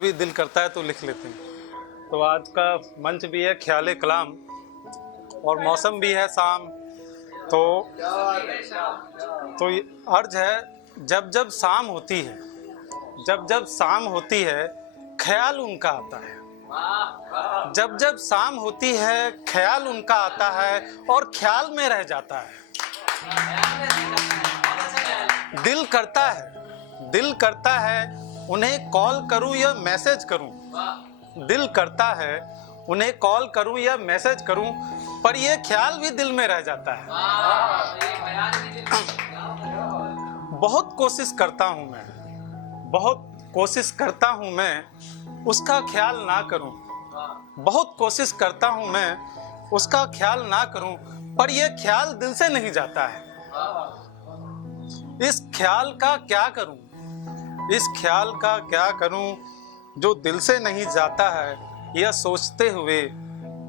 भी दिल करता है तो लिख लेते हैं। तो आज का मंच भी है ख्याले कलाम और मौसम भी है शाम। तो ये अर्ज है, जब जब शाम होती है, जब जब शाम होती है ख्याल उनका आता है। जब जब शाम होती है ख्याल उनका आता है और ख्याल में रह जाता है। दिल करता है उन्हें कॉल करूं या मैसेज करूं। दिल करता है उन्हें कॉल करूं या मैसेज करूं, पर यह ख्याल भी दिल में रह जाता है। बहुत कोशिश करता हूं मैं उसका ख्याल ना करूं। बहुत कोशिश करता हूं मैं उसका ख्याल ना करूं, पर यह ख्याल दिल से नहीं जाता है। इस ख्याल का क्या करूं जो दिल से नहीं जाता है। यह सोचते हुए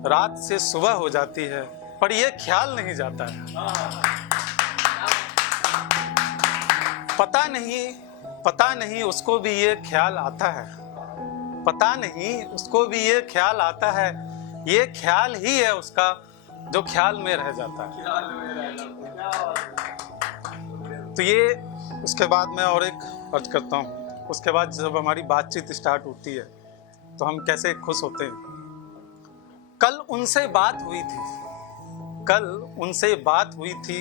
रात से सुबह हो जाती है, पर यह ख्याल नहीं जाता है। पता नहीं उसको भी ये ख्याल आता है। पता नहीं उसको भी ये ख्याल आता है। ये ख्याल ही है उसका जो ख्याल में रह जाता है। तो ये उसके बाद मैं और एक अर्ज करता हूँ। उसके बाद जब हमारी बातचीत स्टार्ट होती है तो हम कैसे खुश होते हैं। कल उनसे बात हुई थी,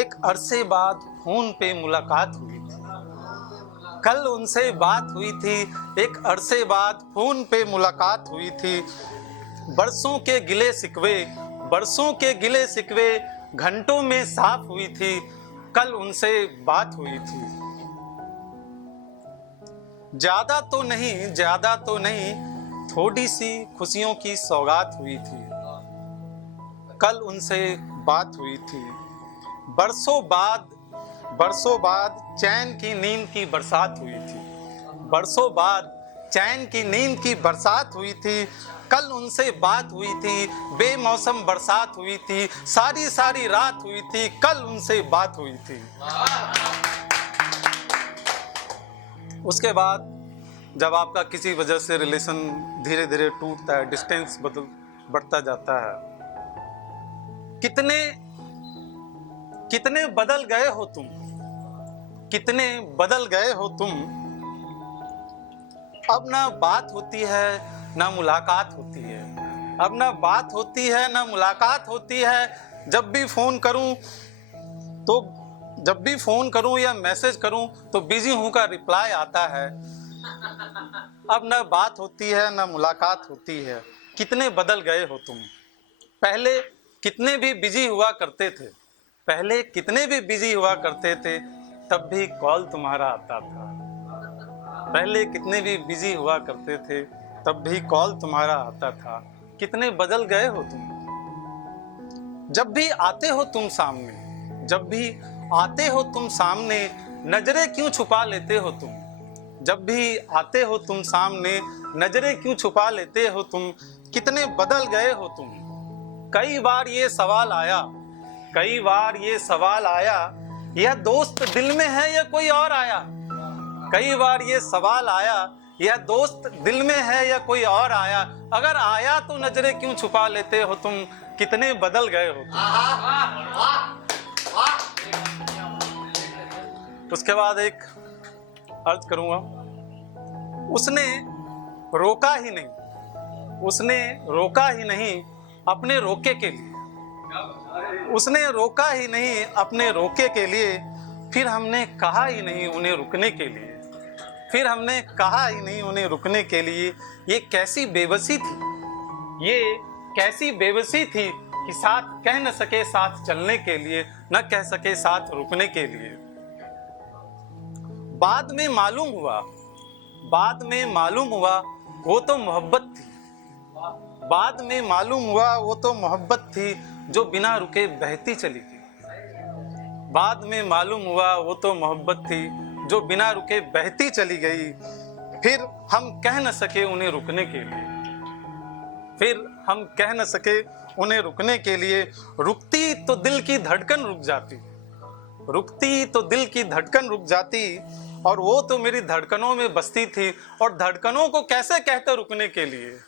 एक अरसे बाद फोन पे मुलाकात हुई थी। कल उनसे बात हुई थी, एक अरसे बाद फोन पे मुलाकात हुई थी। बरसों के गिले शिकवे घंटों में साफ हुई थी। कल उनसे बात हुई थी। ज्यादा तो नहीं थोड़ी सी खुशियों की सौगात हुई थी। कल उनसे बात हुई थी। बरसों बाद चैन की नींद की बरसात हुई थी। बरसों बाद चैन की नींद की बरसात हुई थी। कल उनसे बात हुई थी। बेमौसम बरसात हुई थी। सारी रात हुई थी। कल उनसे बात हुई थी। उसके बाद जब आपका किसी वजह से रिलेशन धीरे धीरे टूटता है, डिस्टेंस बढ़ता जाता है। कितने बदल गए हो तुम। अब ना बात होती है ना मुलाकात होती है। जब भी फोन करूं या मैसेज करूं तो बिजी हूं का रिप्लाई आता है। अब ना बात होती है ना मुलाकात होती है। कितने बदल गए हो तुम। पहले कितने भी बिजी हुआ करते थे, तब भी कॉल तुम्हारा आता था। पहले कितने भी बिजी हुआ करते थे, तब भी कॉल तुम्हारा आता था। कितने बदल गए हो तुम। जब भी आते हो तुम सामने नजरें क्यों छुपा लेते हो तुम। जब भी आते हो तुम सामने नजरें क्यों छुपा लेते हो तुम। कितने बदल गए हो तुम। कई बार ये सवाल आया, यह दोस्त दिल में है या कोई और आया। कई बार ये सवाल आया, यह दोस्त दिल में है या कोई और आया। अगर आया तो नजरें क्यों छुपा लेते हो तुम। कितने बदल गए हो तुम। उसके बाद एक अर्ज करूंगा। उसने रोका ही नहीं अपने रोके के लिए। फिर हमने कहा ही नहीं उन्हें रुकने के लिए। ये कैसी बेबसी थी कि साथ कह न सके साथ चलने के लिए, न कह सके साथ रुकने के लिए। बाद में मालूम हुआ वो तो मोहब्बत थी जो बिना रुके बहती चली गई। बाद में मालूम हुआ वो तो मोहब्बत थी जो बिना रुके बहती चली गई। फिर हम कह न सके उन्हें रुकने के लिए। रुकती तो दिल की धड़कन रुक जाती। और वो तो मेरी धड़कनों में बसती थी, और धड़कनों को कैसे कहते रुकने के लिए।